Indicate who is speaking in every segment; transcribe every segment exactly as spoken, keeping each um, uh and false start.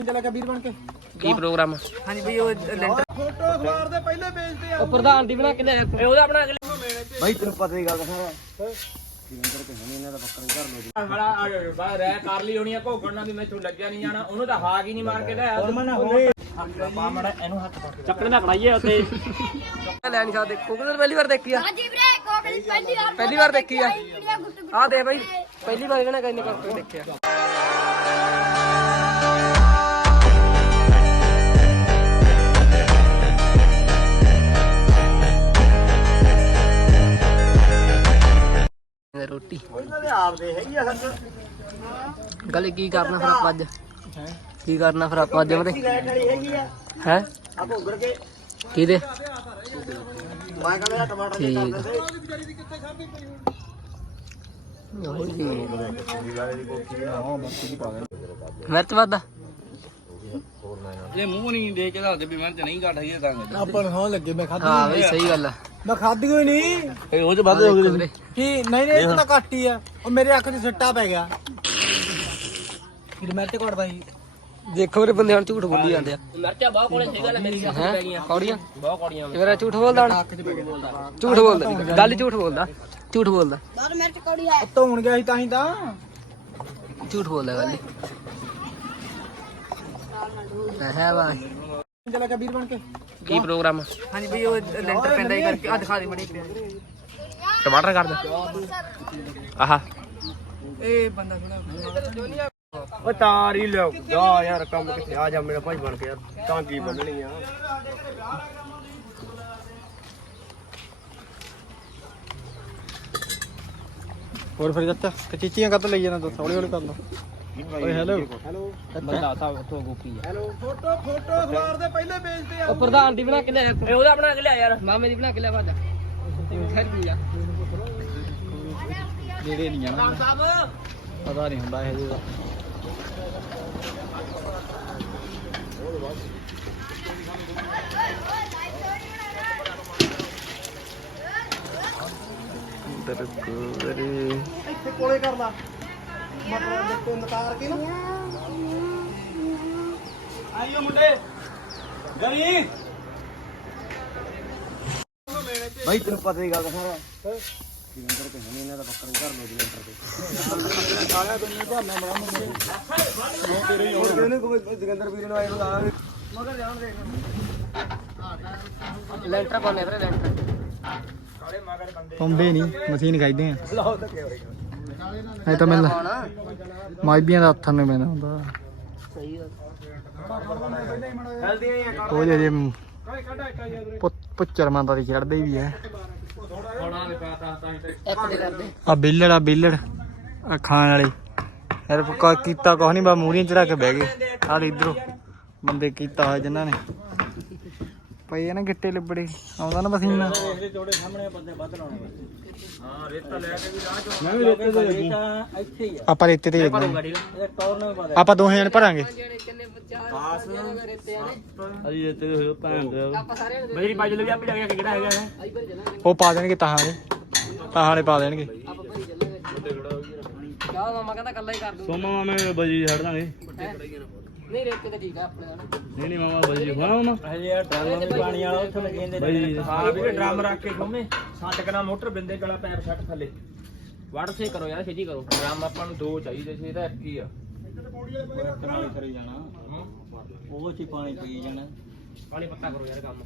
Speaker 1: चला क्या वीर बन के
Speaker 2: ਕੀ ਪ੍ਰੋਗਰਾਮ?
Speaker 1: हाँ जी भाई वो लेंटर फोटो अखबार दे पहले भेजते हैं
Speaker 2: ਉਹ ਪ੍ਰਧਾਨ ਦੀ ਬਣਾ ਕੇ ਲਿਆ ਉਹਦਾ ਬਣਾ ਕੇ
Speaker 1: भाई तेरे पता ही गल सारा ਜਿੰਦਰ ਤੇ ਹਣੀ ਇਹਨਾਂ ਦਾ ਬੱਕਰਾ ਹੀ ਕਰ ਲੋ
Speaker 2: ਬੜਾ ਬਾਹਰ ਰਹਿ ਕਰ ਲਈ ਹੋਣੀ ਆ ਭੋਗਣ ਨਾਲ ਵੀ ਮੈਥੋਂ ਲੱਗਿਆ ਨਹੀਂ ਜਾਣਾ ਉਹਨੂੰ ਤਾਂ ਹਾਕ ਹੀ ਨਹੀਂ ਮਾਰ ਕੇ ਲਿਆ
Speaker 1: ਪਾ ਮੜਾ ਇਹਨੂੰ ਹੱਥ ਪਾ
Speaker 2: ਚੱਕੜੇ ਨਾ ਖੜਾਈਏ ਉੱਤੇ ਲੈ ਨਹੀਂ ਸਕਦੇ ਕੋਕਲ ਪਹਿਲੀ ਵਾਰ ਦੇਖੀ ਆ
Speaker 3: ਹਾਂਜੀ ਵੀਰੇ ਕੋਕੜੀ ਪਹਿਲੀ ਵਾਰ
Speaker 2: ਪਹਿਲੀ ਵਾਰ ਦੇਖੀ ਆ ਆ ਦੇਖ ਬਾਈ ਪਹਿਲੀ ਵਾਰ ਇਹਨਾਂ ਕਹਿੰਦੇ ਕਰਕੇ ਦੇਖਿਆ ਰੋਟੀ
Speaker 1: ਆਪ ਦੇ ਹੈਗੀ ਆ ਸੱਚ
Speaker 2: ਗੱਲ ਕੀ ਕਰਨਾ ਫਿਰ ਆਪਾਂ ਅੱਜ ਕੀ ਕਰਨਾ ਫਿਰ ਆਪਾਂ ਅੱਜ ਉਹਦੇ
Speaker 1: ਲੈਟ ਵਾਲੀ ਹੈਗੀ ਆ
Speaker 2: ਹੈ
Speaker 1: ਆ ਭੋਗੜ ਕੇ
Speaker 2: ਕਿਹਦੇ
Speaker 1: ਮੈਂ ਕਹਿੰਦਾ ਮੇਰਾ ਟਮਾਟਰ ਦੇ
Speaker 2: ਠੀਕ
Speaker 1: ਕਰ ਦਿੰਦੇ
Speaker 2: ਮਿਰਚ ਵੱਧਦਾ
Speaker 4: ਇਹ ਮੂੰਹ ਨਹੀਂ ਦੇ ਕੇ ਦੱਸਦੇ ਵੀ ਮੈਂ ਤੇ ਨਹੀਂ ਘਟ ਹੈਗੀ ਤਾਂ
Speaker 1: ਆਪਾਂ ਨੂੰ ਖਾਣ ਲੱਗੇ ਮੈਂ ਖਾਧੀ
Speaker 2: ਹਾਂ ਬਈ ਸਹੀ ਗੱਲ ਆ
Speaker 1: ਮੈਂ ਖਾਧੀ ਕੋਈ ਨਹੀਂ
Speaker 4: ਇਹ ਉਹ ਚ ਵੱਧ ਹੋ ਗਏ
Speaker 1: ਕੀ ਨਹੀਂ ਨਹੀਂ ਇਹ ਤਾਂ ਘੱਟ ਹੀ ਆ ਉਹ ਮੇਰੇ ਅੱਖ 'ਚ ਸੱਟਾ ਪੈ ਗਿਆ ਫਿਰ ਮੈਂ ਤੇ ਘੜਦਾ ਸੀ
Speaker 2: ਦੇਖੋ ਮੇਰੇ ਬੰਦੇ ਹੁਣ ਝੂਠ ਬੋਲੀ ਜਾਂਦੇ ਆ
Speaker 4: ਮਿਰਚਾਂ ਬਹੁਤ ਕੋਲੇ ਸਹੀ ਗੱਲ ਮੇਰੀ ਅੱਖ
Speaker 2: ਹੈਂ?
Speaker 4: ਪੈ ਗਈਆਂ
Speaker 2: ਕੌੜੀਆਂ
Speaker 4: ਬਹੁਤ ਕੌੜੀਆਂ
Speaker 2: ਮੇਰਾ ਝੂਠ ਬੋਲਦਾ ਹੁਣ
Speaker 1: ਅੱਖ 'ਚ ਪੈ ਗਿਆ
Speaker 2: ਝੂਠ ਬੋਲਦਾ ਨੀ, ਗੱਲ ਹੀ ਝੂਠ ਬੋਲਦਾ ਝੂਠ ਬੋਲਦਾ
Speaker 3: ਬਾਹਰ ਮਿਰਚ ਕੌੜੀ ਹੈ
Speaker 1: ਉੱਤੋਂ ਹੁਣ ਗਿਆ ਸੀ ਤਾਂ ਹੀ ਤਾਂ
Speaker 2: ਝੂਠ ਬੋਲਦਾ ਗੱਲ ਹੀ ਹੈ ਬਾਈ
Speaker 1: ਚਲਾ ਗਿਆ ਵੀਰ ਬਣ ਕੇ
Speaker 2: ਕੀ ਪ੍ਰੋਗਰਾਮ?
Speaker 1: ਹਾਂਜੀ ਭਾਈ ਉਹ ਲੈਂਟਰ ਪੈਂਦਾ ਹੀ ਕਰਕੇ ਆ ਦਿਖਾ ਦੇ ਬੜੀ
Speaker 2: ਟਮਾਟਰ ਕਰ ਦੇ ਆਹਾ
Speaker 1: ਇਹ ਬੰਦਾ ਥੋੜਾ
Speaker 4: ਉਹ ਤਾਰ ਹੀ ਲਿਓ ਜਾ ਯਾਰ ਕੰਮ ਕਿੱਥੇ ਆ ਜਾ ਮੇਰਾ ਭਾਈ ਬਣ ਕੇ ਯਾਰ ਤਾਂ ਕੀ ਬੰਨਣੀ ਆ
Speaker 1: ਹੋਰ ਫਿਰ ਜੱਤਾ ਕਚੀਚੀਆਂ ਕੱਟ ਲਈ ਜਾਣਾ ਦੱਸ ਹੌਲੀ ਹੌਲੀ ਕਰ ਲਓ ਓਏ ਹੈਲੋ ਹੈਲੋ
Speaker 2: ਬੰਦਾ ਤਾਂ ਉੱਥੋਂ ਗੋਪੀ ਆ
Speaker 1: ਹੈਲੋ ਫੋਟੋ ਫੋਟੋ ਅਖਬਾਰ ਦੇ ਪਹਿਲੇ ਵੇਚਦੇ ਆ
Speaker 2: ਉਹ ਪ੍ਰਧਾਨ ਦੀ ਬਣਾ ਕੇ ਲਿਆ ਇਹ ਉਹਦਾ ਬਣਾ ਕੇ ਲਿਆ ਯਾਰ ਮਾਮੇ ਦੀ ਬਣਾ ਕੇ ਲਿਆ ਭਾਜਾ ਫਿਰ ਕੀ ਆ
Speaker 1: ਜਿਹੜੇ ਨਹੀਂ ਜਾਣਾ ਪਤਾ ਨਹੀਂ ਹੁੰਦਾ ਇਹ ਜਿਹਦਾ ਇੱਥੇ ਕੋਲੇ ਕਰ ਲਾ ਮਤਲਬ ਦੇਖੋ ਨਕਾਰ ਕੇ ਨਾ ਆਈਓ ਮੁੰਡੇ ਗਰੀ ਭਾਈ ਤੈਨੂੰ ਪਤਾ ਹੀ ਗੱਲ ਸਾਰਾ ਜਿੰਦਰ ਤੇ ਹਣੀ ਇਹਨਾਂ ਦਾ ਬੱਕਰਾ ਹੀ ਕਰ ਲੋ ਜਿੰਦਰ ਤੇ ਸਾਲਿਆ ਦੁਨੀਆ ਭਾਨਾ ਬੜਾ ਮੁੰਡੇ ਉਹ ਤੇਰੇ ਹੀ ਹੋਰ ਕਿਹਨੇ ਕੋਈ ਜਗੰਦਰ ਵੀਰ ਨੂੰ ਆਏ ਨੂੰ ਲਾਵਾਂਗੇ ਮਗਰ ਜਾਣ ਦੇ
Speaker 2: ਲੈਂਟਰ ਪਾਉਣੇ ਵੀਰੇ ਲੈਂਟਰ
Speaker 1: ਪੰਬੇ ਨਹੀਂ ਮਸ਼ੀਨ ਖਾਈਦੇ ਆ ਇਹ ਤਾਂ ਮੈਨੂੰ ਮਾਈਬੀਆਂ ਦਾ ਹੱਥਾਂ ਨੂੰ ਮੈਨਾਂ ਹੁੰਦਾ
Speaker 2: ਸਹੀ ਗੱਲ
Speaker 1: ਉਹ ਜੇ ਪੁੱਚਰ ਮੰਦਾ ਦੀ ਚੜਦੇ ਵੀ ਹੈ
Speaker 2: ਇੱਕ ਦੇ ਕਰਦੇ
Speaker 1: ਆ ਬਿੱਲੜ ਆ ਬਿੱਲੜ ਆ ਖਾਣ ਵਾਲੇ ਯਾਰ ਕੋ ਕੀਤਾ ਕੁਛ ਨਹੀਂ ਬਾ ਮੂਰੀਆਂ ਚੜਾ ਕੇ ਬਹਿ ਗਏ ਆ ਇਧਰੋਂ ਬੰਦੇ ਕੀਤਾ ਹੋਇਆ ਜਿਨ੍ਹਾਂ ਨੇ ਪਈ ਆ ਨਾ ਗਿੱਟੇ ਲਿਬੜੇ ਆਉਂਦਾ ਨਾ ਮਸ਼ੀਨ ਆਪਾਂ ਰੇਤੇ ਤੇ ਆਪਾਂ ਦੋਹੇ ਜਣੇ ਭਰਾਂਗੇ
Speaker 4: ਅਜੀ ਇਹ ਤੇ ਭੈਣ ਦੇ
Speaker 2: ਆਪਾਂ ਸਾਰੇ
Speaker 4: ਮੇਰੀ ਬਾਜੂ ਲਈ ਆਪੇ ਜਾ ਕੇ ਕਿਹੜਾ ਹੈਗਾ
Speaker 2: ਆਈ ਭਰੀ ਚੱਲਾਂਗੇ
Speaker 1: ਉਹ ਪਾ ਦੇਣਗੇ ਤਾਹਾਂ ਵਾਲੇ ਤਾਹਾਂ ਵਾਲੇ ਪਾ ਦੇਣਗੇ
Speaker 2: ਆਪਾਂ ਭਰੀ ਚੱਲਾਂਗੇ ਕਿਆ ਮਾਮਾ ਕਹਿੰਦਾ ਕੱਲਾ ਹੀ ਕਰ ਦੂੰ
Speaker 4: ਸੋਮਾ ਮਾਮੇ ਬਜੀ ਛੱਡ ਦਾਂਗੇ
Speaker 2: ਨਹੀਂ ਰੇਤੇ ਤੇ ਠੀਕ ਆ ਆਪਣੇ ਨਾਲ
Speaker 4: ਨਹੀਂ ਨਹੀਂ ਮਾਮਾ ਬਜੀ ਹੋਣਾ ਮਾਮਾ
Speaker 1: ਹਜੇ ਯਾਰ ਡਰਮ ਵੀ ਪਾਣੀ ਵਾਲਾ ਉੱਥੇ ਲੱਗੇ ਜਾਂਦੇ
Speaker 2: ਹਾਂ ਵੀ ਡਰਮ ਰੱਖ ਕੇ ਖੋਮੇ ਸੱਟ ਕਨਾ ਮੋਟਰ ਬਿੰਦੇ ਗਲਾ ਪੈਰ ਛੱਟ ਥੱਲੇ ਵੜ ਸੇ ਕਰੋ ਯਾਰ ਛੇਤੀ ਕਰੋ ਡਰਮ ਆਪਾਂ ਨੂੰ ਦੋ ਚਾਹੀਦੇ ਸੀ ਇਹਦਾ ਇੱਕ ਹੀ ਆ
Speaker 1: ਕਰੀ ਜਾਣਾ ਉਹ ਚ ਪਾਣੀ ਪੀ ਜਾਣਾ
Speaker 2: ਪਾਣੀ ਪੱਤਾ ਕਰੋ ਯਾਰ ਕੰਮ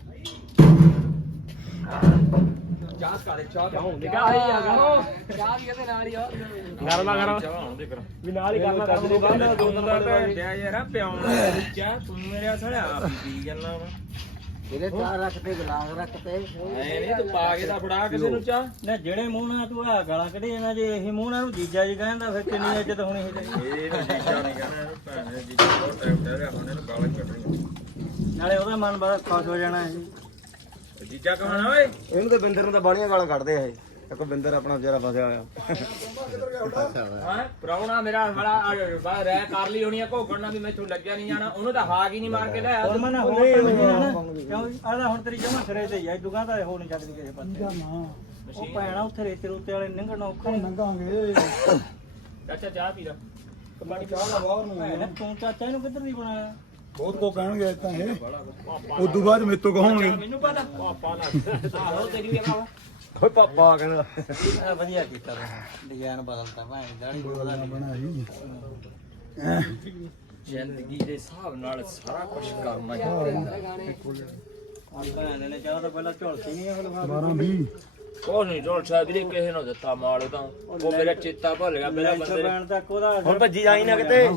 Speaker 2: ਚਾਹ ਕਾਲੇ ਚਾਹ ਚਾਹੁੰਦੇ ਕਾ ਆਈ ਆ ਗਾ ਚਾਹ ਵੀ ਇਹਦੇ ਨਾਲ ਹੀ ਆ
Speaker 4: ਗਰਮਾ ਗਰਮ ਵੀ ਨਾਲ ਹੀ ਕਰਨਾ ਕਰ ਦੇ ਬਾਅਦ ਦੋ ਨੰਬਰ ਤੇ
Speaker 2: ਯਾਰ ਪਿਆਉਣਾ ਚਾਹ ਤੂੰ ਮੇਰੇ ਥੜਿਆ ਪੀ ਜਾਂਦਾ ਵਾ
Speaker 1: ਇਹਦੇ ਚਾਰ ਰੱਖ ਤੇ ਗਲਾਸ ਰੱਖ ਤੇ
Speaker 2: ਐ ਨਹੀਂ ਤੂੰ ਪਾ ਕੇ ਤਾਂ ਫੜਾ ਕਿਸੇ ਨੂੰ ਚਾਹ
Speaker 1: ਨਾ ਜਿਹੜੇ ਮੂੰਹ ਨਾਲ ਤੂੰ ਆ ਗਾਲਾਂ ਕੱਢੀ ਇਹਨਾਂ ਜੇ ਇਹ ਮੂੰਹ ਨਾਲ ਨੂੰ ਜੀਜਾ ਜੀ ਕਹਿੰਦਾ ਫਿਰ ਕਿੰਨੀ ਇੱਜ਼ਤ ਹੋਣੀ ਸੀ
Speaker 4: ਇਹ ਜੀਜਾ ਨਹੀਂ ਕਹਿੰਦਾ ਭੈਣ ਦੇ ਜੀਜਾ ਬਹੁਤ ਟਾਈਮ ਤੇ ਰਿਹਾ ਉਹਨੇ ਗਾਲਾਂ ਕੱਢਣੀਆਂ
Speaker 1: ਨਾਲੇ ਉਹਦਾ ਮਨ ਬੜਾ ਖੁਸ਼ ਹੋ ਜਾਣਾ ਸੀ
Speaker 4: ਜੀਜਾ ਕਹਣਾ ਓਏ
Speaker 1: ਇਹਨੂੰ ਤਾਂ ਬਿੰਦਰ ਨੂੰ ਤਾਂ ਬਾਲੀਆਂ ਗਾਲਾਂ ਕੱਢਦੇ ਆ ਇਹ ਇੱਕ ਬਿੰਦਰ ਆਪਣਾ ਵਿਚਾਰਾ ਫਸਿਆ ਹੋਇਆ
Speaker 2: ਹਾਂ ਪ੍ਰਾਹੁਣਾ ਮੇਰਾ ਸਾਲਾ ਬਾਹਰ ਰਹਿ ਕਰ ਲਈ ਹੋਣੀ ਆ ਭੋਗਣ ਨਾਲ ਵੀ ਮੈਥੋਂ ਲੱਗਿਆ ਨਹੀਂ ਜਾਣਾ ਉਹਨੂੰ ਤਾਂ ਹਾਕ ਹੀ ਨਹੀਂ ਮਾਰ ਕੇ ਲਿਆ
Speaker 1: ਹੋਰ ਮਨ ਹੋਏ ਕਿਉਂ ਆਦਾ ਹੁਣ ਤੇਰੀ ਜਮਾ ਸਿਰੇ ਤੇ ਹੀ ਆ ਦੁਕਾਨ ਤਾਂ ਹੋ ਨਹੀਂ ਸਕਦੀ ਕਿਸੇ ਪਾਸੇ ਉਹ ਭੈਣਾ ਉੱਥੇ ਰੇਤੇ ਰੂਤੇ ਵਾਲੇ ਲੰਘਣਾ ਔਖਾ ਨਹੀਂ ਲੰਘਾਂਗੇ
Speaker 2: ਚਾਚਾ ਚਾਹ ਪੀ ਲੈ
Speaker 1: ਕਬਾੜੀ ਚਾਹ ਦਾ ਬਾਹਰ ਨੂੰ ਤੂੰ ਚਾਚਾ ਇਹਨੂੰ ਕਿੱਧਰ ਦੀ ਬਣਾਇਆ
Speaker 5: ਬਹੁਤ ਕੋ ਕਹਿਣਗੇ ਤਾਂ ਇਹ ਉਦੋਂ ਬਾਅਦ ਮੇਰੇ ਤੋਂ ਕਹੋਣਗੇ
Speaker 2: ਮੈਨੂੰ ਪਤਾ ਪਾਪਾ ਨਾ ਆਹੋ ਤੇਰੀ ਵੀ ਆਵਾ
Speaker 1: ਓਏ ਪਾਪਾ ਕਹਿੰਦਾ
Speaker 6: ਵਧੀਆ ਕੀਤਾ ਡਿਜ਼ਾਈਨ ਬਦਲਤਾ ਭਾਵੇਂ ਦਾੜੀ ਬਦਲਾ
Speaker 5: ਬਣਾਈ
Speaker 2: ਜ਼ਿੰਦਗੀ ਦੇ ਹਿਸਾਬ ਨਾਲ ਸਾਰਾ ਕੁਝ ਕਰਨਾ ਚਾਹੀਦਾ
Speaker 6: ਭੈਣ ਨੇ ਕਿਹਾ ਤਾਂ ਪਹਿਲਾਂ ਝੁਲਸੀ ਨਹੀਂ ਇਹ ਲਫਾਫੇ
Speaker 5: ਬਾਰਾਂ ਵੀਹ
Speaker 2: ਉਹ ਨਹੀਂ ਢੋਲ ਸਾਹਿਬ ਵੀਰੇ ਕਿਸੇ ਨੂੰ ਦਿੱਤਾ ਮਾਲ ਤਾਂ ਉਹ ਮੇਰਾ ਚੇਤਾ ਭੁੱਲ ਗਿਆ ਮੇਰਾ ਬੰਦੇ ਨੇ
Speaker 6: ਭੈਣ ਤੱਕ ਉਹਦਾ
Speaker 1: ਹੁਣ ਭੱਜੀ ਜਾਈ ਨਾ ਕਿਤੇ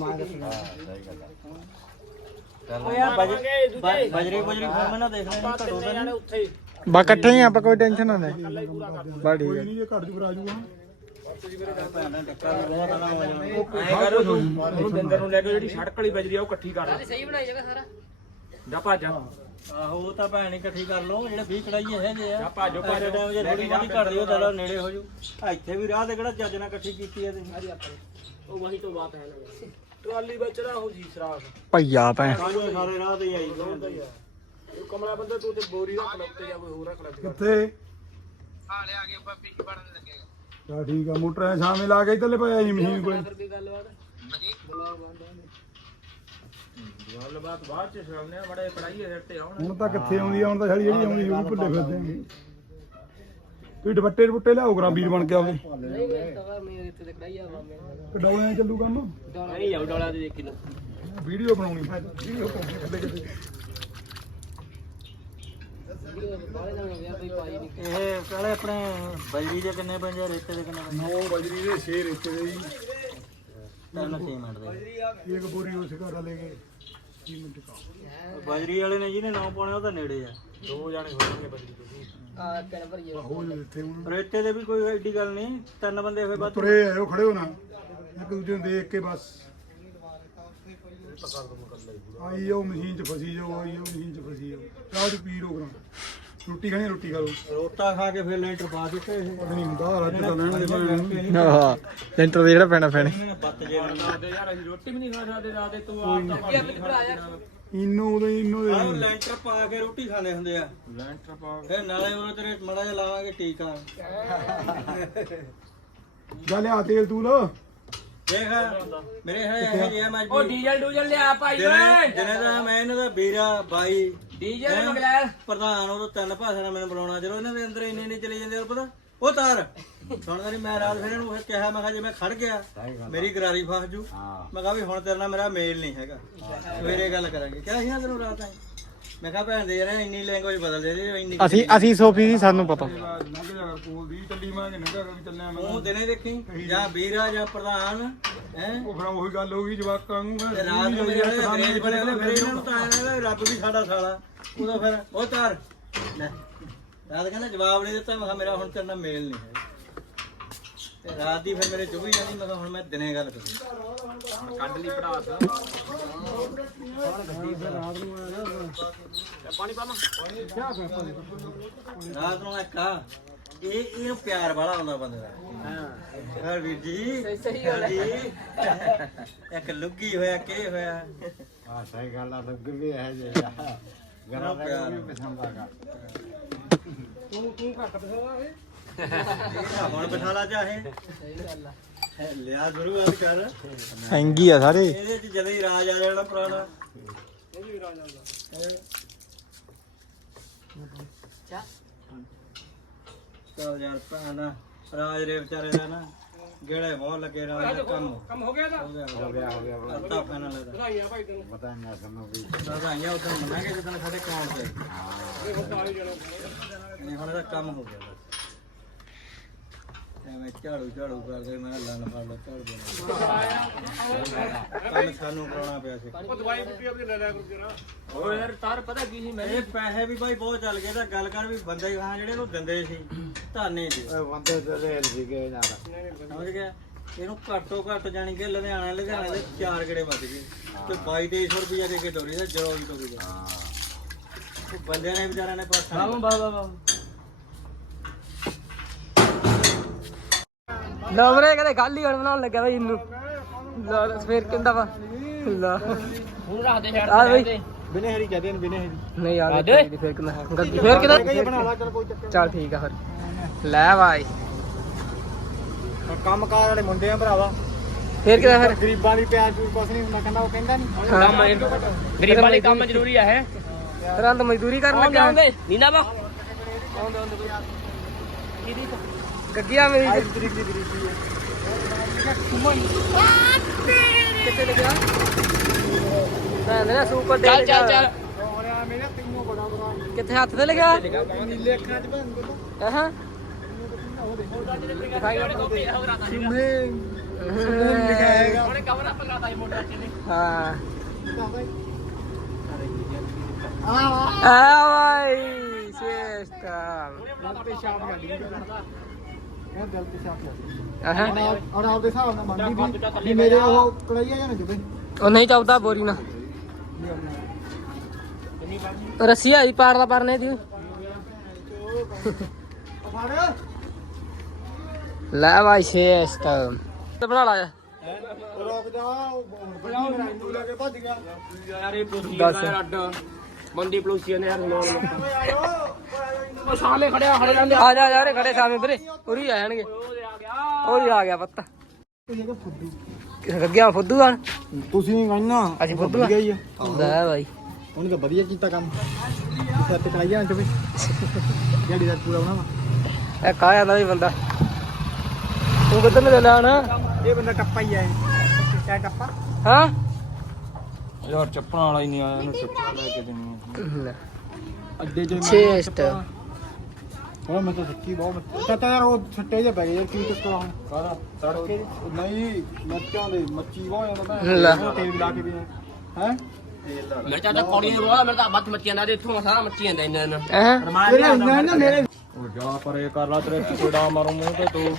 Speaker 6: ਉਹ ਯਾਰ ਬਜਰੀ ਬਜਰੀ ਫਰਮ ਨਾ ਦੇਖ ਲੈਣੀ ਘਟੋ ਤਾਂ ਨਹੀਂ
Speaker 2: ਉੱਥੇ
Speaker 7: ਬਾ ਇਕੱਠੇ ਹੀ ਆਪਾਂ ਕੋਈ ਟੈਨਸ਼ਨ ਨਾ ਲੈ ਬਾ ਠੀਕ
Speaker 5: ਕੋਈ
Speaker 7: ਹੈ
Speaker 5: ਨਹੀਂ ਇਹ ਘੱਟ ਜੂ ਆ ਜੂਗਾ
Speaker 6: ਭੈਣ ਨੇ ਟੱਕਾ ਵੀ ਬਹੁਤ ਆਣਾ ਹੋ ਜਾਣਾ
Speaker 2: ਐਂ ਕਰੋ ਤੂੰ ਉਹਨੂੰ ਦਿੰਦਰ ਨੂੰ ਲੈ ਕੇ ਜਿਹੜੀ ਸੜਕ ਵਾਲੀ ਬਜਰੀ ਆ ਉਹ ਇਕੱਠੀ ਕਰ ਲੈ ਸਹੀ ਬਣਾਈ ਜਗਾ ਸਾਰਾ ਜਾ ਭੱਜ
Speaker 6: ਆਹੋ ਉਹ ਤਾਂ ਭੈਣ ਇਕੱਠੀ ਕਰ ਲਓ ਜਿਹੜੇ ਵੀਹ ਕੜਾਈ ਇਹ ਜੇ ਆ
Speaker 2: ਜਾ ਭਾਜੋ ਭਾਜੋ
Speaker 6: ਟਾਈਮ ਜੇ ਥੋੜੀ ਬਹੁਤੀ ਘਟ ਰਹੀ ਉਹ ਤਾਂ ਨੇੜੇ ਹੋ ਜੂ ਇੱਥੇ ਵੀ ਰਾਹ ਤੇ ਕਿਹੜਾ ਚੱਜ ਨਾਲ ਇਕੱਠੀ ਕੀਤੀ ਹੈ ਤੁਸੀਂ
Speaker 2: ਉਹ ਵਹੀ ਤੋਂ ਬਾਤ ਹੈ ਨਾ ਟਰਾਲੀ ਵਿੱਚ ਨਾ ਹੋ ਜੀ ਸਰਾਖ
Speaker 7: ਭਈਆ ਭੈਣ
Speaker 6: ਸਾਰੇ ਸਾਰੇ ਰਾਹ ਤੇ ਹੀ ਆਈ ਜਾਂਦੇ
Speaker 2: ਉਹ ਕਮਲਾ ਬੰਦਾ ਤੂੰ ਤੇ ਬੋਰੀ ਰੱਖ ਲੈ ਉੱਤੇ ਜਾਂ ਕੋਈ ਹੋਰ ਰੱਖ ਲੈ
Speaker 5: ਕਿੱਥੇ ਹਾਲੇ ਆ ਕੇ ਬੱਬੀ ਕੀ ਬਣਨ ਲੱਗੇਗਾ ਚਾ ਠੀਕ ਆ ਮੋਟਰ ਐ ਸ਼ਾਮੇ ਲਾ ਕੇ ਇੱਧਰਲੇ ਪਿਆ ਜੀ ਮਸ਼ੀਨ ਕੋਲੇ
Speaker 2: ਗੱਲਬਾਤ ਬਾਅਦ ਚ ਸੁਣਾਉਂਦੇ ਆ ਬੜੇ ਪੜਾਈ ਸਿਰ ਤੇ ਆਉਣ
Speaker 5: ਹੁਣ ਤਾਂ ਕਿੱਥੇ ਆਉਂਦੀ ਆ ਹੁਣ ਤਾਂ ਸਾਡੀ ਜਿਹੜੀ ਆਉਂਦੀ ਸੀ ਉਹ ਵੀ ਭੁੱਲੇ ਫਿਰਦੇ ਆਂ ਤੁਸੀਂ ਦੁਪੱਟੇ ਦੁਪੱਟੇ ਲਿਆਓ ਕਰਾਂ ਵੀਰ ਬਣ ਕੇ ਆਵੇ ਡੌਲਿਆਂ ਚੱਲੂ ਕੰਮ
Speaker 2: ਨਹੀਂ ਜਾਉ ਡੋਲਾ ਦੇ ਦੇਖੀ ਲੋ
Speaker 5: ਵੀਡੀਓ ਬਣਾਉਣੀ ਮੈਂ ਵੀਡੀਓ ਪਾਉਣੀ ਕਿੱਲੇ ਕਿੱਲੇ
Speaker 6: ਇਹ ਕਾਲੇ ਆਪਣੇ ਬਜਰੀ ਦੇ ਕਿੰਨੇ ਪੈਂਦੇ ਆ ਰੇਤੇ ਦੇ ਕਿੰਨੇ ਪੈਂਦੇ
Speaker 5: ਨੌ ਬਜਰੀ ਦੇ ਛੇ ਰੇਤੇ ਦੇ ਜੀ
Speaker 6: ਤਿੰਨ ਸੀਮੈਂਟ ਦੇ
Speaker 5: ਇੱਕ ਬੋਰੀ ਉਸ ਘਰ ਲੈ ਕੇ ਵੀਹ ਮਿੰਟ ਕਾ
Speaker 6: ਬਜਰੀ ਵਾਲੇ ਨੇ ਜਿਹਨੇ ਨੌ ਪਾਉਣੇ ਉਹ ਤਾਂ ਨੇੜੇ ਆ
Speaker 2: ਦੋ ਜਾਣੇ ਹੋਣਗੇ ਬਜਰੀ ਦੇ
Speaker 5: ਹੋ ਜੇ ਇੱਥੇ ਹੁਣ
Speaker 6: ਰੇਤੇ ਦੇ ਵੀ ਕੋਈ ਐਡੀ ਗੱਲ ਨਹੀਂ ਤਿੰਨ ਬੰਦੇ ਹੋਏ ਬਾਅਦ
Speaker 5: ਤੁਰੇ ਆਇਓ ਖੜੇ ਹੋ ਨਾ ਇੱਕ ਦੂਜੇ ਨੂੰ ਦੇਖ ਕੇ ਬਸ ਆਈ ਉਹ ਮਸ਼ੀਨ 'ਚ ਫਸੀ ਜਾਓ ਆਈ ਉਹ ਮਸ਼ੀਨ 'ਚ ਫਸੀ ਜਾਓ ਚਾਹ ਚ ਪੀ ਰੋ ਕਰਾਂ ਰੋਟੀ ਖਾਣੀ ਰੋਟੀ ਖਾ ਲਓ
Speaker 6: ਰੋਟਾ ਖਾ ਕੇ ਫਿਰ ਲੈਂਟਰ ਪਾ ਦਿੱਤੇ ਇਹ
Speaker 5: ਪਤਾ ਨਹੀਂ ਹੁੰਦਾ ਰੱਜ ਤਾਂ ਲੈਣ ਦੇ ਭੈਣ ਨੂੰ।
Speaker 7: ਹਾਂ ਲੈਂਟਰ ਦੇ ਜਿਹੜਾ ਪੈਣਾ ਪੈਣੇ
Speaker 6: ਬੱਤ ਜੇ
Speaker 2: ਦਾਦੇ ਯਾਰ ਅਸੀਂ ਰੋਟੀ ਵੀ ਨਹੀਂ ਖਾ ਸਕਦੇ ਦਾਦੇ ਤੂੰ ਆਪ ਤਾਂ ਭਾਜੀ ਖਾ ਯਾਰ
Speaker 5: ਇਨੋ ਉਹਦੇ ਇਨੋ ਦੇ
Speaker 6: ਆਹ ਲੈਂਟਰ ਪਾ ਕੇ ਰੋਟੀ ਖਾਣੇ ਹੁੰਦੇ ਆ
Speaker 2: ਲੈਂਟਰ ਪਾ
Speaker 6: ਫਿਰ ਨਾਲੇ ਉਹ ਤੇਰੇ ਮੜਾ ਜਿਹਾ ਲਾਵਾਂਗੇ ਟੀਕਾ
Speaker 5: ਜਾ ਲਿਆ ਤੇਲ ਤੂਲ
Speaker 6: ਦੇਖ ਮੇਰੇ ਹੈ ਇਹ ਜਿਹਾ
Speaker 2: ਉਹ
Speaker 6: ਮਜਬੂਰ
Speaker 2: ਡੀਜ਼ਲ ਡੂਜ਼ਲ ਲਿਆ ਭਾਈ
Speaker 6: ਦਿਨੇ
Speaker 2: ਓਏ
Speaker 6: ਦਿਨੇ ਦਾ ਮੈਂ ਇਹਨਾਂ ਦਾ ਵੀਰਾ ਬਾਈ
Speaker 2: ਡੀਜ਼ਲ ਮਗਲੈਰ
Speaker 6: ਪ੍ਰਧਾਨ ਉਹ ਤਿੰਨ ਭਾਸ਼ਾ ਨਾਲ ਮੈਨੂੰ ਬੁਲਾਉਣਾ ਚਲੋ ਇਹਨਾਂ ਦੇ ਅੰਦਰ ਇੰਨੇ ਇੰਨੇ ਚਲੇ ਜਾਂਦੇ ਆ ਪਤਾ ਉਹ ਤਾਰ ਸੁਣਦਾ ਨਹੀਂ ਮੈਂ ਰਾਤ ਫਿਰ ਇਹਨੂੰ ਫਿਰ ਕਿਹਾ ਮੈਂ ਕਿਹਾ ਜੇ ਮੈਂ ਖੜ ਗਿਆ ਮੇਰੀ ਗਰਾਰੀ ਫਸ ਜੂ ਮੈਂ ਕਿਹਾ ਵੀ ਹੁਣ ਤੇਰੇ ਨਾਲ ਮੇਰਾ ਮੇਲ ਨਹੀਂ ਹੈਗਾ ਸਵੇਰੇ ਗੱਲ ਕਰਾਂਗੇ ਕਿਹਾ ਸੀ ਨਾ ਤੈਨੂੰ ਰਾਤ ਆਈ ਮੈਂ ਕਿਹਾ ਭੈਣ ਦੇ ਯਾਰ ਇੰਨੀ ਲੈਂਗੁਏਜ ਬਦਲ ਦੇ ਦੇ ਇੰਨੀ
Speaker 7: ਅਸੀਂ ਅਸੀਂ ਸੋਫੀ ਦੀ ਸਾਨੂੰ ਪਤਾ
Speaker 5: ਲੰਘ ਜਾ ਕੋਲ ਦੀ ਚੱਲੀ ਮਾਂ ਕਿ ਨੰਗਾ ਕਰ ਚੱਲਿਆ ਮੈਂ
Speaker 6: ਉਹ ਦਿਨੇ ਦੇਖੀ ਜਾਂ ਵੀਰਾ ਜਾਂ ਪ੍ਰਧਾਨ ਹੈ
Speaker 5: ਉਹ ਫਿਰ ਉਹੀ ਗੱਲ ਹੋ ਗਈ ਜਵਾਕਾਂ ਨੂੰ
Speaker 6: ਤੇ ਰਾਤ ਨੂੰ ਮੇਰੇ ਵਾਲੇ ਅੰਗਰੇਜ਼ ਬਣੇ ਹੋਏ ਫਿਰ ਇਹਨਾਂ ਨੂੰ ਤਾਂ ਆਇਆ ਨਾ ਰੱਬ ਵੀ ਸਾਡਾ ਸਾਲਾ ਉਦੋਂ ਫਿਰ ਉਹ ਤਾਰ ਲੈ ਰਾਤ ਕਹਿੰਦਾ ਜਵਾਬ ਨਹੀਂ ਦਿੱਤਾ ਮੈਂ ਕਿਹਾ ਮੇਰਾ ਹੁਣ ਤੇਰੇ ਨਾਲ ਮੇਲ ਨਹੀਂ ਹੈ ਤੇ ਰਾਤ ਦੀ ਫਿਰ ਮੇਰੇ ਚੁਭੀ ਜਾਂਦੀ ਮੈਂ ਕਿਹਾ ਹੁਣ ਮੈਂ ਦਿਨੇ ਗੱਲ ਕਰਾਂ
Speaker 2: ਕੱਢ ਲਈ ਪੜਾਸ ਪਾਣੀ ਪਾਵਾਂ
Speaker 6: ਰਾਤ ਨੂੰ ਇੱਕ ਆ ਇਹ ਇਹਨੂੰ ਪਿਆਰ ਵਾਲਾ ਆਉਂਦਾ ਬੰਦੇ ਦਾ ਹਾਂ ਵੀਰ ਜੀ ਸਹੀ ਗੱਲ ਜੀ ਇੱਕ ਲੁੱਗੀ ਹੋਇਆ ਕੀ ਹੋਇਆ
Speaker 1: ਹਾਂ ਸਹੀ ਗੱਲ ਆ ਲੱਗ ਵੀ ਹੈ ਜੇ
Speaker 6: ਗਰਾ ਪਿਆਰ
Speaker 5: ਤੂੰ ਤੂੰ ਘੱਟ ਪਸੰਦਾ ਏ
Speaker 6: ਹੁਣ ਬਿਠਾਲਾ ਚਾਹੇ ਸਹੀ ਗੱਲ ਆ ਲਿਆ ਗੁਰੂ ਗੱਲ ਕਰ
Speaker 7: ਹੈਂਗੀ ਆ ਸਾਰੇ
Speaker 6: ਇਹਦੇ ਚ ਜਦੇ ਹੀ ਰਾਜ ਆ ਜਾਣਾ ਪੁਰਾਣਾ ਚਲ ਯਾਰ ਭੈਣਾ ਰਾਜ ਦੇ ਵਿਚਾਰੇ ਦਾ ਨਾ ਗੇੜੇ ਬਹੁਤ ਲੱਗੇ ਰਾਜ ਦਾ ਕੰਮ
Speaker 2: ਕੰਮ ਹੋ ਗਿਆ ਤਾਂ
Speaker 6: ਹੋ ਗਿਆ
Speaker 1: ਹੋ ਗਿਆ ਹੋ ਗਿਆ
Speaker 6: ਅੱਤਾ ਫਾਈਨਲ ਇਹਦਾ
Speaker 2: ਵਧਾਈਆਂ ਭਾਈ ਤੈਨੂੰ
Speaker 1: ਪਤਾ ਨਹੀਂ ਸਾਨੂੰ ਵੀ
Speaker 6: ਵਧਾਈਆਂ ਉਦੋਂ ਮੰਨਾਂਗੇ ਜਦੋਂ ਸਾਡੇ ਅਕਾਊਂਟ ਤੇ ਨਹੀਂ ਹੁਣ ਇਹਦਾ ਕੰਮ ਹੋ ਗਿਆ ਬਸ ਐਵੇਂ ਝਾੜੂ ਝਾੜੂ ਕਰਦੇ ਮੈਂ ਲੰਨ ਫੜ ਲੋ ਝਾੜੂ ਕੰਮ ਸਾਨੂੰ ਕਰਾਉਣਾ ਪਿਆ ਸੀ
Speaker 2: ਉਹ ਦਵਾਈ ਬੁੱਟੀ ਆਪਣੀ ਲੈ ਲਿਆ ਕਰੋ ਜਰਾ ਓਏ ਯਾਰ ਤਾਰ ਪਤਾ ਕੀ ਸੀ ਮੈਂ
Speaker 6: ਇਹ ਪੈਸੇ ਵੀ ਭਾਈ ਬਹੁਤ ਚੱਲ ਗਏ ਤਾਂ ਗੱਲ ਕਰ ਵੀ ਬੰਦੇ ਹਾਂ ਜਿਹੜੇ ਇਹਨੂੰ ਦਿੰਦੇ ਸੀ ਧਾਨੇ ਦੀ
Speaker 1: ਓਏ ਬੰਦੇ ਤੇ ਰੇਲ ਸੀਗੇ ਯਾਰ
Speaker 6: ਸਮਝ ਗਿਆ ਇਹਨੂੰ ਘੱਟੋ ਘੱਟ ਜਾਣੀ ਕਿ ਲੁਧਿਆਣਾ ਲੁਧਿਆਣੇ ਦੇ ਚਾਰ ਗੇੜੇ ਵੱਜ ਗਏ ਤੇ ਬਾਈ ਤੇਈ ਸੌ ਰੁਪਇਆ ਦੇ ਕੇ ਤੋਰੀ ਦਾ ਜਰੋਈ ਤੋਂ ਵੀ
Speaker 1: ਹਾਂ
Speaker 6: ਉਹ ਬੰਦਿਆਂ ਨੇ ਵਿਚਾਰਿਆਂ ਨੇ ਪਾਸਾ
Speaker 2: ਬਾਬਾ ਬਾਬਾ
Speaker 7: ਲੋ ਵੀਰੇ ਕਦੇ ਗੱਲ ਹੀ ਬਣਾਉਣ ਲੱਗਾ ਬਈ ਇਹਨੂੰ ਲਾ ਸਵੇਰ ਕਹਿੰਦਾ ਵਾ ਲਾ
Speaker 2: ਹੁਣ ਰੱਖ ਦੇ ਛੱਡ
Speaker 7: ਆ ਬਈ
Speaker 5: ਬਿਨੇ ਹਰੀ ਕਹਦੇ ਨੇ ਬਿਨੇ ਹਰੀ
Speaker 7: ਨਹੀਂ ਯਾਰ ਫੇਰ ਕਿੰਨਾ ਗੱਦੀ ਫੇਰ ਕਿੰਨਾ
Speaker 5: ਬਣਾ ਲਾ ਚੱਲ ਕੋਈ ਚੱਕਰ
Speaker 7: ਚੱਲ ਠੀਕ ਆ ਫਿਰ ਲੈ ਬਾਈ
Speaker 5: ਕੰਮ ਕਾਰ ਵਾਲੇ ਮੁੰਡੇ ਆ ਭਰਾਵਾ
Speaker 7: ਫੇਰ ਕਿਹਦਾ ਫਿਰ
Speaker 1: ਗਰੀਬਾਂ ਦੀ ਪਿਆਰ ਪੂਰ ਕੁਛ ਨਹੀਂ ਹੁੰਦਾ ਕਹਿੰਦਾ ਉਹ ਕਹਿੰਦਾ ਨਹੀਂ
Speaker 2: ਕੰਮ ਹੈ ਗਰੀਬਾਂ ਲਈ ਕੰਮ ਜ਼ਰੂਰੀ ਆ ਹੈ
Speaker 7: ਤੇਰਾਂ ਤਾਂ ਮਜ਼ਦੂਰੀ ਕਰਨ ਲੱਗਾ
Speaker 2: ਆਉਂਦੇ ਨੀਨਾ ਬਾ
Speaker 7: ਗੱਗਿਆ ਮੇਰੀ
Speaker 1: ਤਰੀਕ ਦੀ ਗਰੀਬੀ ਹੈ
Speaker 7: ਕਿੱਥੇ ਲੱਗਿਆ ਮੈਂ ਨਾ ਸੁਪਰ
Speaker 2: ਚੱਲ ਚੱਲ ਚੱਲ
Speaker 1: ਹੋਰਿਆ ਮੇਰੇ ਤੈਨੂੰ ਬੜਾ ਬੜਾ
Speaker 7: ਕਿੱਥੇ ਹੱਥ ਤੇ ਲੱਗਿਆ
Speaker 1: ਨੀਲੇ ਅੱਖਾਂ 'ਚ ਭੰਗ ਦੋ
Speaker 7: ਹਾਂ
Speaker 1: ਲਿਖਾਏਗਾ
Speaker 2: ਉਹਨੇ ਕਵਰ ਅਪ ਕਰਾਤਾ ਮੋਟਰ ਚ ਨੇ
Speaker 7: ਹਾਂ
Speaker 1: ਆ
Speaker 7: ਆ ਵਾਈ ਸਿਸਟਮ
Speaker 1: ਪਿਸ਼ਾਬ ਕਰਦੀ ਕਰਦਾ ਇਹ ਦਿਲ ਪਿਸ਼ਾਬ ਕਰਦੀ
Speaker 7: ਆਹਾਂ
Speaker 1: ਔਰ ਆਪਦੇ ਹਿਸਾਬ ਨਾਲ ਮੰਨਦੀ ਵੀ ਵੀ ਮੇਰੇ ਉਹ ਕੜਾਈਆ ਜਾਂ ਨਾ ਜੁਵੇ
Speaker 7: ਉਹ ਨਹੀਂ ਚਾਉਦਾ ਬੋਰੀ ਨਾ ਰੱਸੀ ਆਈ ਪਾਰ ਦਾ ਪਰਨੇ ਦੀ
Speaker 1: ਫੜ
Speaker 7: ਲੈ ਵਾਈ ਸਿਸਟਮ ਤੇ ਬਣਾ ਲਾ
Speaker 1: ਰੁਕ ਜਾ ਉਹ ਬੜੀ ਮੈਨੂੰ ਲੈ ਕੇ ਭੱਜ ਗਿਆ
Speaker 2: ਯਾਰ ਇਹ ਪਲੋਸੀਆ ਦਾ ਅੱਡ ਬੰਦੀ ਪਲੋਸੀਆ ਨੇ ਯਾਰ ਲੋਨ ਉਹ ਸਾਲੇ ਖੜਿਆ ਖੜੇ ਜਾਂਦੇ
Speaker 7: ਆ ਜਾ ਜਾ ਰੇ ਖੜੇ ਸਾਹਮਣੇ ਵੀਰੇ ਉਰੀ ਆ ਜਾਣਗੇ ਉਹ ਹੀ ਆ ਗਿਆ ਪੱਤਾ ਗੱਗਿਆ ਫੁੱਦੂ ਆ
Speaker 1: ਤੁਸੀਂ ਨਹੀਂ ਕਹਿਣਾ
Speaker 7: ਅਸੀਂ ਫੁੱਦੂ ਆ
Speaker 1: ਹੀ ਆ
Speaker 7: ਲੈ ਬਾਈ
Speaker 1: ਉਹਨੇ ਤਾਂ ਵਧੀਆ ਕੀਤਾ ਕੰਮ ਸਿਰ ਤੇ ਕੜਾਈਆ ਨਾ ਜੁਵੇ ਜਿਹੜੀ ਦਾ ਪੂਰਾ ਬਣਾਵਾ
Speaker 7: ਇਹ ਕਾ ਜਾਂਦਾ ਵੀ ਬੰਦਾ ਤੂੰ ਕਿੱਧਰ ਨੂੰ ਚੱਲਿਆ ਨਾ
Speaker 1: ਇਹ ਬੰਦਾ ਟੱਪਾ ਹੀ ਆ ਕਿਆ ਟੱਪਾ
Speaker 7: ਹਾਂ
Speaker 4: ਯਾਰ ਚੱਪਲਾਂ ਵਾਲਾ ਹੀ ਨਹੀਂ ਆਇਆ ਇਹਨੂੰ ਚੱਪਲਾਂ ਲੈ ਕੇ ਦੇਣੀ
Speaker 1: ਅੱਡੇ ਚ
Speaker 7: ਚੇਸਟ
Speaker 1: ਉਹ ਮੈਂ ਤਾਂ ਸੱਚੀ ਬਹੁਤ ਚਾਚਾ ਯਾਰ ਉਹ ਛੱਟੇ ਜੇ ਪੈ ਗਏ ਯਾਰ ਕੀ ਚੱਕਰ ਆ ਕਾਹਦਾ ਤੜਕੇ ਨਹੀਂ ਮੱਚਾਂ ਦੇ ਮੱਚੀ ਬਹੁਤ
Speaker 7: ਲੈ।
Speaker 1: ਜਾਂਦਾ ਤੇਲ ਵੀ ਲਾ ਕੇ ਵੀ ਹੈ
Speaker 2: ਮੇਰੇ ਚਾਚਾ ਪੌੜੀਆਂ ਰੋਲਾ ਮੇਰੇ ਤਾਂ ਬੱਤ ਮੱਚੀਆਂ ਦਾ ਇੱਥੋਂ ਸਾਰਾ ਮੱਚੀ ਜਾਂਦਾ ਇਹਨਾਂ ਨਾਲ
Speaker 7: ਹਾਂ
Speaker 1: ਮੇਰੇ ਨਾ ਨਾ ਮੇਰੇ
Speaker 4: ਉਹ ਜਾ ਪਰੇ ਕਰ ਲਾ ਤੇਰੇ ਛੋੜਾ ਮਾਰੂ ਮੂੰਹ ਤੇ ਤੂੰ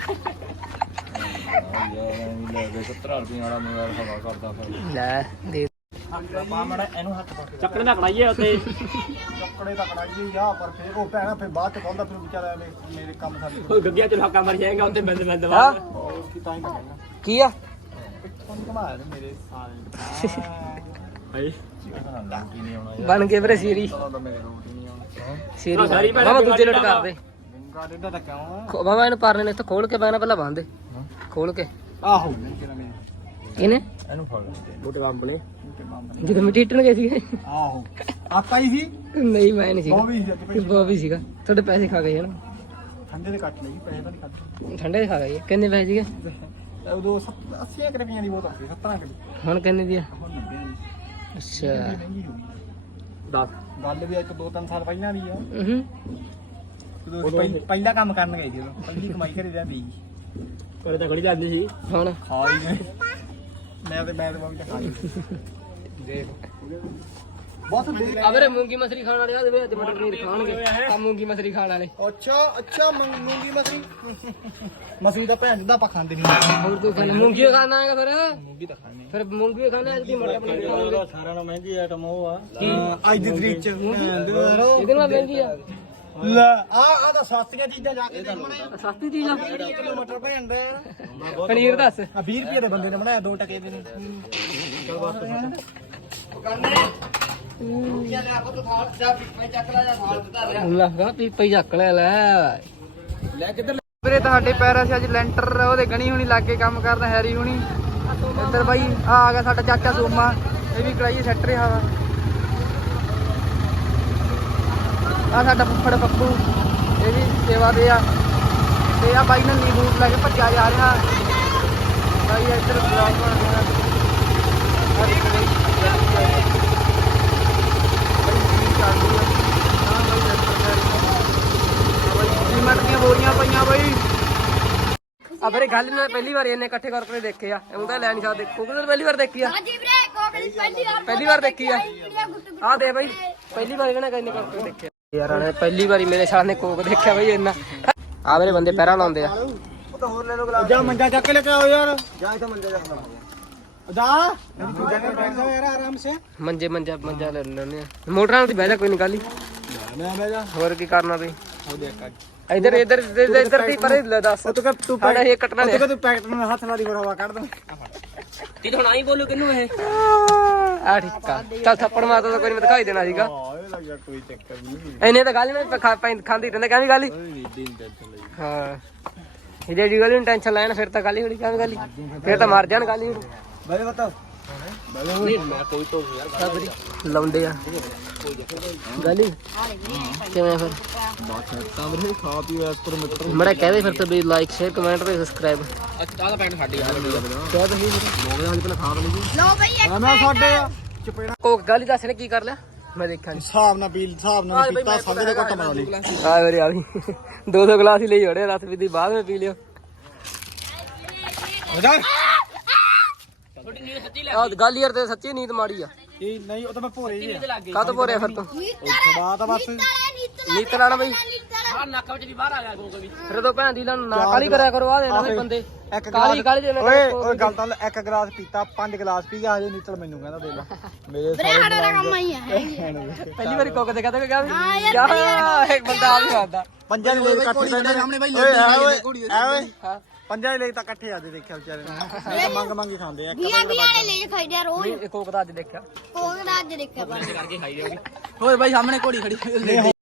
Speaker 4: ਯਾਰ ਐਵੇਂ ਲੈ ਕੇ ਸੱਤਰ ਰੁਪਏ ਵਾਲਾ ਮੋਬਾਈਲ ਹਵਾ ਕਰਦਾ ਫਿਰ
Speaker 7: ਲੈ ਦੇ
Speaker 4: ਪਾ ਮੜਾ ਇਹਨੂੰ ਹੱਥ ਪਾ
Speaker 2: ਚੱਕਰ ਨਾ ਖੜਾਈਏ ਉੱਤੇ
Speaker 1: ਕੱਪੜੇ ਤਾਂ ਕੜਾਈਏ ਜਾ ਪਰ ਫੇਰ ਉਹ ਭੈਣਾ ਫੇਰ ਬਾਅਦ ਚ ਕਹਿੰਦਾ ਫਿਰ ਵਿਚਾਰਾ ਐਵੇਂ ਮੇਰੇ ਕੰਮ ਸਾਡੇ
Speaker 2: ਉਹ ਗੱਗਿਆ ਚ ਲਾਕਾ ਮਰ ਜਾਏਗਾ ਉੱਤੇ ਬਿੰਦ ਬਿੰਦ
Speaker 7: ਹਾਂ
Speaker 2: ਬਾਅਦ
Speaker 1: ਉਸ ਕੀ ਤਾਂ ਹੀ ਕਰਨਾ
Speaker 7: ਕੀ ਆ
Speaker 1: ਕੌਣ ਕਮਾਇਆ ਤੇ ਮੇਰੇ ਸਾਲੇ
Speaker 2: ਹਾਏ
Speaker 4: ਕੀ ਨਹੀਂ ਆਉਣਾ
Speaker 7: ਬਣ ਗਏ ਵੀਰੇ ਸੀਰੀ
Speaker 4: ਤਾਂ ਮੇਰੇ ਰੋਟ ਹੀ ਨਹੀਂ ਆਉਣਾ
Speaker 7: ਸੀਰੀ
Speaker 2: ਸਾਰੀ ਭੈਣਾਂ
Speaker 7: ਮਾਮਾ ਦੂਜੇ ਲਟ ਕਰ ਦੇ
Speaker 1: ਵਿੰਗਾ ਦੇਦਾ ਤਾਂ ਕਿਉਂ ਆ
Speaker 7: ਖੋ- ਮਾਮਾ ਇਹਨੂੰ ਪਰਨੇ ਨੇ ਇੱਥੇ ਖੋਲ ਕੇ ਬੈਣਾ ਪਹਿਲਾਂ ਬੰਨ ਦੇ ਖੋਲ ਕੇ
Speaker 1: ਆਹੋ ਕਿਹੜਾ ਨੇ
Speaker 7: ਇਹਨੇ
Speaker 4: ਇਹਨੂੰ ਫੜ
Speaker 2: ਬੂਟੇ ਬੰਬ ਨੇ
Speaker 7: ਜਦੋਂ ਮਿੱਟੀ ਟਣ ਗਏ ਸੀਗੇ
Speaker 1: ਆਹੋ ਆਪਾਂ ਹੀ ਸੀ
Speaker 7: ਨਹੀਂ ਮੈਂ ਨਹੀਂ ਸੀਗਾ
Speaker 1: ਉਹ ਵੀ ਸੀ
Speaker 7: ਉਹ ਵੀ ਸੀਗਾ ਤੁਹਾਡੇ ਪੈਸੇ ਖਾ ਗਏ ਹਨ
Speaker 1: ਠੰਡੇ ਦੇ ਕੱਟ ਲਈ ਪੈਸੇ ਤਾਂ ਨਹੀਂ ਖਾਦੇ
Speaker 7: ਠੰਡੇ ਦੇ ਖਾ ਗਏ ਕਿੰਨੇ ਪੈਸੇ ਸੀਗੇ
Speaker 1: ਉਦੋਂ ਅੱਸੀ ਰੁਪਈਆਂ ਦੀ ਬੋਤਲ ਸੀ ਸੱਤਰ ਰੁਪਏ
Speaker 7: ਹੁਣ ਕਿੰਨੇ ਦੀ ਆ
Speaker 1: ਹੁਣ ਨੱਬੇ ਦੀ
Speaker 7: ਅੱਛਾ
Speaker 1: ਮਹਿੰਗੀ ਹੋ ਗਈ
Speaker 2: ਦੱਸ
Speaker 1: ਗੱਲ ਵੀ ਇੱਕ ਦੋ ਤਿੰਨ ਸਾਲ ਪਹਿਲਾਂ ਦੀ ਆ
Speaker 7: ਹੂੰ
Speaker 1: ਜਦੋਂ ਅਸੀਂ ਪਹਿ- ਪਹਿਲਾ ਕੰਮ ਕਰਨ ਗਏ ਸੀ ਉਦੋਂ ਪਹਿਲੀ ਕਮਾਈ ਘਰੇ ਜਾਂਦੀ
Speaker 2: ਕਰੇ ਤਾਂ ਖੜੀ ਜਾਂਦੀ ਸੀ
Speaker 7: ਹੁਣ
Speaker 1: ਖਾ ਹੀ ਗਏ ਮੈਂ ਤੇ ਮੈਂ ਤੇ ਬਾਬੂ ਖਾ ਲਈ ਦੇਖ ਬਹੁਤ ਦੇਖ
Speaker 7: ਆ ਵੀਰੇ ਮੂੰਗੀ ਮਸਰੀ ਖਾਣ ਵਾਲੇ ਆ ਦੇ ਅੱਜ ਮਟਰ ਪਨੀਰ ਖਾਣਗੇ ਆ ਮੂੰਗੀ ਮਸਰੀ ਖਾਣ ਵਾਲੇ
Speaker 1: ਅੱਛਾ ਅੱਛਾ ਮੂੰਗੀ ਮਸਰੀ ਮਸਰੀ ਦਾ ਭੈਣ ਦਾ ਆਪਾਂ ਖਾਂਦੇ ਨਹੀਂ
Speaker 7: ਹੋਰ ਕੋਈ ਖਾਣਾ ਮੂੰਗੀ ਓ ਖਾਣਾ ਹੈਗਾ ਫਿਰ
Speaker 1: ਮੂੰਗੀ ਤਾਂ ਖਾਣੇ
Speaker 7: ਫਿਰ ਮੂੰਗੀ ਓ ਖਾਣਾ ਅੱਜ ਦੀ ਮਟਰ ਪਨੀਰ ਖਾਣਗੇ
Speaker 6: ਸਾਰਿਆਂ ਨੂੰ ਮਹਿੰਗੀ ਆਈਟਮ ਉਹ ਆ
Speaker 1: ਅੱਜ ਦੀ ਤਰੀਕ ਚ
Speaker 7: ਇਹਦੇ ਨਾਲ ਮਹਿੰਗੀ ਆ
Speaker 1: ਲੈ ਆ ਆ ਤਾਂ ਸਸਤੀਆਂ ਚੀਜ਼ਾਂ ਜਾ ਕੇ ਦੇਖਣਾ
Speaker 7: ਸਸਤੀ ਚੀਜ਼ ਆ
Speaker 1: ਕਿਲੋ ਮਟਰ ਭੈਣ ਦਾ
Speaker 7: ਪਨੀਰ ਦੱਸ
Speaker 1: ਆ ਵੀਹ ਰੁਪਏ ਦੇ ਬੰਦੇ ਨੇ ਬਣਾਇਆ ਦੋ ਟਕੇ ਦੇ ਨੇ ਚਲ ਬਸ
Speaker 7: ਲੱਗਾ ਪੀਪਾ ਹੀ ਚੱਕ ਲਿਆ ਲੈ ਲੈ ਕਿੱਧਰ ਵੀਰੇ ਤੁਹਾਡੇ ਪੈਰਾਂ 'ਚ ਅੱਜ ਲੈਂਟਰ ਉਹਦੇ ਗਣੀ ਹੁਣੀ ਲੱਗ ਕੇ ਕੰਮ ਕਰਦਾ ਹੈਰੀ ਹੁਣੀ ਇੱਧਰ ਬਾਈ ਆ ਆ ਗਿਆ ਸਾਡਾ ਚਾਚਾ ਸੋਮਾ ਇਹ ਵੀ ਕੜਾਈ ਸੈੱਟ ਰਿਹਾ ਵਾ ਆ ਸਾਡਾ ਫੁੱਫੜ ਪੱਪੂ ਇਹ ਵੀ ਸੇਵਾ ਦੇ ਆ ਤੇ ਆ ਬਾਈ ਨੇ ਨੀ ਬੂਟ ਲੈ ਕੇ ਭੱਜਿਆ ਜਾ ਰਿਹਾ ਬਾਈ ਇੱਧਰ ਬਲੌਗ ਬਣ ਰਿਹਾ ਆ ਦੇਖ ਬਾਈ ਚਾਲੂ ਆ ਹਾਂ ਬਾਈ ਸੀਮੈਂਟ ਦੀਆਂ ਬੋਰੀਆਂ ਪਈਆਂ ਬਾਈ ਆ ਵੀਰੇ ਗੱਲ ਨੇ ਪਹਿਲੀ ਵਾਰ ਇਹਨੇ ਇਕੱਠੇ ਕਰਕੇ ਦੇਖੇ ਆ ਉਹ ਤਾਂ ਲੈ ਨਹੀਂ ਸਕਦੇ ਕੋਕ ਤਾਂ ਪਹਿਲੀ ਵਾਰ ਦੇਖੀ ਆ
Speaker 3: ਹਾਂਜੀ ਵੀਰੇ ਕੋਕੜੀ ਪਹਿਲੀ ਵਾਰ
Speaker 7: ਪਹਿਲੀ ਵਾਰ ਦੇਖੀ ਆ ਆ ਦੇ ਬਾਈ ਪਹਿਲੀ ਵਾਰ ਇਹਨੇ ਕਹਿੰਨੇ ਕਰਕੇ ਦੇਖਿਆ ਯਾਰ ਨੇ ਪਹਿਲੀ ਵਾਰੀ ਮੇਰੇ ਸਾਹ ਨੇ ਕੋਕ ਦੇਖਿਆ ਬਾਈ ਇੰਨਾ ਆ ਮੇਰੇ ਬੰਦੇ ਪੈਰਾਂ ਲਾਉਂਦੇ ਆ
Speaker 1: ਉਹ ਤਾਂ ਹੋਰ ਲੈ ਲੋ ਗਲਾਸ ਜਾ ਮੰਜਾ ਚੱਕ ਕੇ ਲੈ ਕੇ ਆਓ ਯਾਰ ਜਾ ਇਹ ਤਾਂ ਮੰਜਾ ਚੱਕ ਲਾ ਜਾ ਜਾ ਕੇ ਬੈਠ ਜਾ ਯਾਰ ਆਰਾਮ ਸੇ
Speaker 7: ਮੰਜੇ ਮੰਜਾ ਮੰਜਾ ਲੈ ਲੈਣੇ ਆ ਮੋਟਰਾਂ ਤੇ ਬਹਿ ਜਾ ਕੋਈ ਨਹੀਂ ਗੱਲ ਹੀ
Speaker 1: ਮੈਂ ਬਹਿ ਜਾ
Speaker 7: ਹੋਰ ਕੀ ਕਰਨਾ ਬਈ
Speaker 1: ਉਹ ਦੇਖ ਕੱਟ
Speaker 7: ਇੱਧਰ ਇੱਧਰ ਇੱਧਰ ਦੀ ਪਰੇ ਲੈ ਦੱਸ
Speaker 1: ਤੂੰ ਕਹ ਤੂੰ
Speaker 7: ਸਾਡਾ ਇਹ ਕੱਟਣਾ
Speaker 1: ਤੂੰ ਕਹ ਤੂੰ ਪੈਕਟ ਨਾਲ ਹੱਥ ਨਾਲ ਦੀ ਹਵਾ ਕੱਢ ਦੇ
Speaker 2: ਤੇ ਹੁਣ ਆਈ ਬੋਲੋ ਕਿਨੂੰ ਇਹ
Speaker 7: ਆ ਠੀਕ ਆ ਚੱਲ ਥੱਪੜ ਮਾਰਦਾ ਤਾਂ ਕੋਈ ਨਹੀਂ ਦਿਖਾਈ ਦੇਣਾ ਸੀਗਾ
Speaker 1: ਹਾਂ ਇਹ ਲੱਗ ਗਿਆ ਕੋਈ ਚੱਕਰ ਨਹੀਂ
Speaker 7: ਇਹਨੇ ਤਾਂ ਗੱਲ ਨਾ ਖਾਂਦੀ ਰਹਿੰਦਾ ਕਹਿੰਦੀ ਗੱਲ ਹੀ ਹਾਂ ਜੇ ਜੀ ਗੱਲ ਨੂੰ ਟੈਨਸ਼ਨ ਲੈਣ ਫਿਰ ਤਾਂ ਗੱਲ ਹੀ ਹੋਣੀ ਕਿਵੇਂ ਗੱਲ ਫਿਰ ਤਾਂ ਮਰ ਜਾਣ ਗੱਲ ਹੀ ਹੋਣੀ
Speaker 1: ਬਾਈ ਬਤਾ
Speaker 2: ਮੈਂ ਕੋਈ ਤੋਂ ਯਾਰ
Speaker 7: ਲਾਉਂਦੇ ਆ ਗੱਲ ਹੀ ਕਿਵੇਂ ਫਿਰ
Speaker 1: ਕਮਰੇ ਖਾ ਪੀ ਐਸ ਪਰ ਮਿੱਤਰ
Speaker 7: ਮੜਾ ਕਹਦੇ ਫਿਰ ਤੇ ਵੀ ਲਾਈਕ ਸ਼ੇਅਰ ਕਮੈਂਟ ਤੇ ਸਬਸਕ੍ਰਾਈਬ
Speaker 2: ਅੱਛਾ ਆਹ ਪੈਂਟ ਸਾਡੀ ਯਾਰ
Speaker 1: ਕਿਆ ਤਾਂ ਨਹੀਂ ਲੋਗੇ ਅੱਜ ਪਹਿਲਾਂ ਖਾ ਲਈ
Speaker 3: ਲੋ ਬਈ ਇੱਕ
Speaker 1: ਮੈਂ ਸਾਡੇ ਆ ਚਪੇੜਾ
Speaker 7: ਕੋਕ ਗੱਲ ਹੀ ਦੱਸ ਨੇ ਕੀ ਕਰ ਲਿਆ ਮੈਂ ਦੇਖਿਆ ਨਹੀਂ
Speaker 1: ਹਿਸਾਬ ਨਾਲ ਪੀ ਹਿਸਾਬ ਨਾਲ ਪੀਤਾ ਸੰਗ ਦੇ ਘੁੱਟ ਮਾਰ ਲਈ
Speaker 7: ਆ ਮੇਰੇ ਆ ਵੀ ਦੋ ਦੋ ਗਲਾਸ ਹੀ ਲਈ ਹੋੜੇ ਰਸ ਪੀਤੀ ਬਾਅਦ ਵਿੱਚ ਪੀ ਲਿਓ ਆ ਗੱਲ ਯਾਰ ਤੇ ਸੱਚੀ ਨੀਂਦ ਮਾੜੀ ਆ
Speaker 1: ਇਹ ਨਹੀਂ ਉਹ ਤਾਂ ਮੈਂ ਭੋਰੇ ਹੀ ਆ
Speaker 7: ਕਦ ਪੋਰਿਆ ਫਿਰ ਤੂੰ
Speaker 1: ਖੜਾ ਤਾਂ ਬਸ
Speaker 7: ਨੀਤ ਲਾਣਾ ਬਈ
Speaker 2: ਆਹ ਨੱਕ ਵਿੱਚ ਵੀ ਬਾਹਰ ਆ ਗਿਆ ਕੋਕ ਵੀ
Speaker 7: ਫਿਰ ਤੋਂ ਭੈਣ ਦੀ ਨਾ ਨਾ ਕਾਲੀ ਕਰਿਆ ਕਰੋ ਆ ਦੇ ਨਾ ਬੰਦੇ
Speaker 1: ਇੱਕ
Speaker 7: ਕਾਲੀ ਕਾਲੀ ਜਿਵੇਂ
Speaker 1: ਓਏ ਓਏ ਗੱਲ ਤਾਂ ਇੱਕ ਗਲਾਸ ਪੀਤਾ ਪੰਜ ਗਲਾਸ ਪੀ ਗਿਆ ਹਜੇ ਨੀਤਲ ਮੈਨੂੰ ਕਹਿੰਦਾ ਦੇ ਲੈ ਮੇਰੇ
Speaker 3: ਵੀਰੇ ਸਾਡਾ ਤਾਂ ਕੰਮ ਹੀ ਹੈ
Speaker 7: ਪਹਿਲੀ ਵਾਰੀ ਕੋਕ ਦੇ ਕਹਤੇ ਕਿਹਾ ਵੀ ਯਾ ਇੱਕ ਬੰਦਾ ਆ ਵੀ ਆਉਂਦਾ
Speaker 1: ਪੰਜਾਂ ਦੇ ਲਈ ਇਕੱਠੇ ਪੈਂਦੇ ਸਾਹਮਣੇ ਬਾਈ ਓਏ ਓਏ ਹਾਂ ਪੰਜਾਂ ਦੇ ਲਈ ਤਾਂ ਇਕੱਠੇ ਆਦੇ ਦੇਖਿਆ ਵਿਚਾਰੇ ਨੇ ਇਹ ਤਾਂ ਮੰਗ ਮੰਗੀ ਖਾਂਦੇ ਆ
Speaker 3: ਬੀਆਂ ਬੀਆਂ ਨੇ ਲੈ ਖਾਈਦੇ ਆ ਰੋਜ਼
Speaker 7: ਇਹ ਕੋਕ ਦਾ ਅੱਜ ਦੇਖਿਆ
Speaker 3: ਕੋਕ ਦਾ ਅੱਜ ਦੇਖਿਆ
Speaker 2: ਕਰਕੇ ਖਾਈ ਜਾਓਗੀ
Speaker 7: ਹੋਰ ਬਾਈ ਸਾਹਮਣੇ ਘੋੜੀ ਖੜੀ